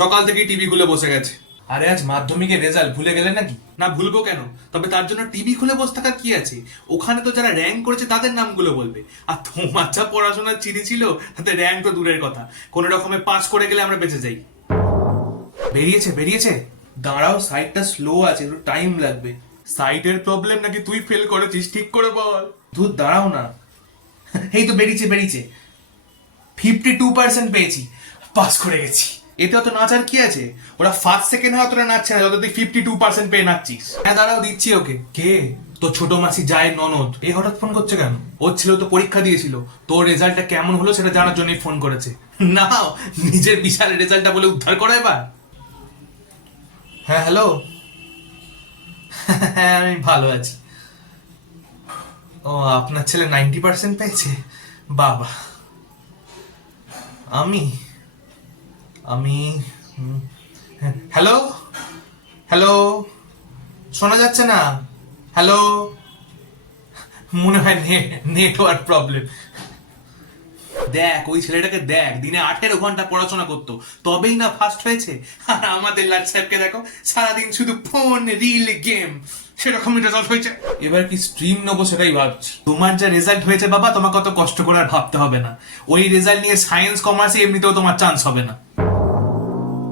সকাল থেকেই টিভি খুলে বসে গেছে। আরে আজ মাধ্যমিকের রেজাল্ট ভুলে গেলে নাকি? না, ভুলবো কেন? তবে তার জন্য টিভি খুলে বসে থাকার কি আছে? ওখানে তো যারা র্যাঙ্ক করেছে তাদের নামগুলো বলবে। আর তোমার যা পড়াশোনার চিড়ি ছিল, তাতে র্যাঙ্ক তো দূরের কথা, কোনো রকমে পাস করে গেলে আমরা বেঁচে যাই। বেরিয়েছে বেরিয়েছে। দাঁড়াও, সাইটটা স্লো আছে, একটু টাইম লাগবে। সাইটের প্রবলেম নাকি তুই ফেল করেছিস? ঠিক করে বল। ধুর, দাঁড়াও না। এই তো বেরিয়েছে বেরিয়েছে। 52% পেয়েছি, পাস করে গেছি। এতে অত নাচার কি আছে? ওরা ফার্স্ট সেকেন্ড হয় অতটা নাচছে না যত তুই 52% পেয়ে নাচছিস। হ্যাঁ দাঁড়াও, দিচ্ছি ওকে। কে? তোর ছোট মাসি যায় ননদ। এ হঠাৎ ফোন করছে কেন? ওর ছিল তো পরীক্ষা দিয়েছিল, তোর রেজাল্টটা কেমন হলো সেটা জানার জন্যই ফোন করেছে। না, নিজের বিশাল রেজাল্টটা বলে উদ্ধার করা এবার। হ্যাঁ হ্যালো। হ্যাঁ আমি ভালো আছি। ও, আপনার ছেলে 90% পেয়েছে? বাবা। আমি আমি হ্যালো হ্যালো, শোনা যাচ্ছে না। হ্যালো, মনে হয় নেটওয়ার্ক প্রবলেম। দেখ ওই ছেলেটাকে দেখ, দিনে 18 ঘন্টা পড়াশোনা করতো, তবেই না ফার্স্ট হয়েছে। আর আমাদের লাট সাহেবকে দেখো, সারাদিন শুধু ফোন, রিল, গেম। সেরকম রেজাল্ট হয়েছে। এবার কি স্ট্রিম নেবো সেটাই ভাবছি। তোমার যা রেজাল্ট হয়েছে বাবা, তোমাকে অত কষ্ট করে আর ভাবতে হবে না। ওই রেজাল্ট নিয়ে সায়েন্স কমার্সে এমনিতেও তোমার চান্স হবে না।